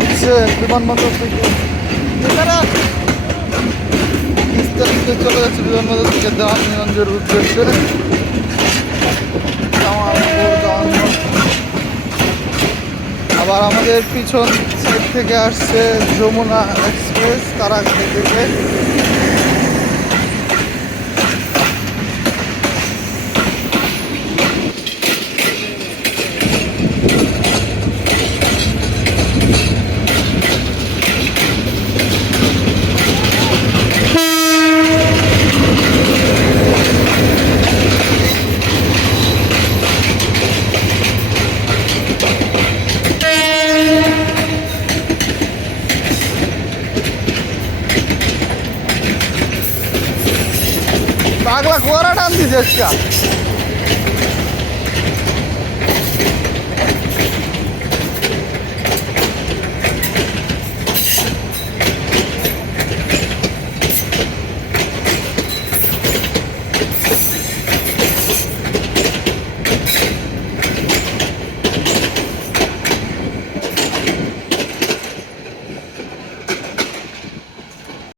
যাচ্ছে বিমানবন্দর থেকে, চলে যাচ্ছে বিমানবন্দর থেকে দেওয়ানগঞ্জের উদ্দেশ্যে। আবার আমাদের পিছন সাইড থেকে আসছে যমুনা এক্সপ্রেস তারাকান্দি থেকে। পাগলা কুয়ারা টান দিছে আজকা।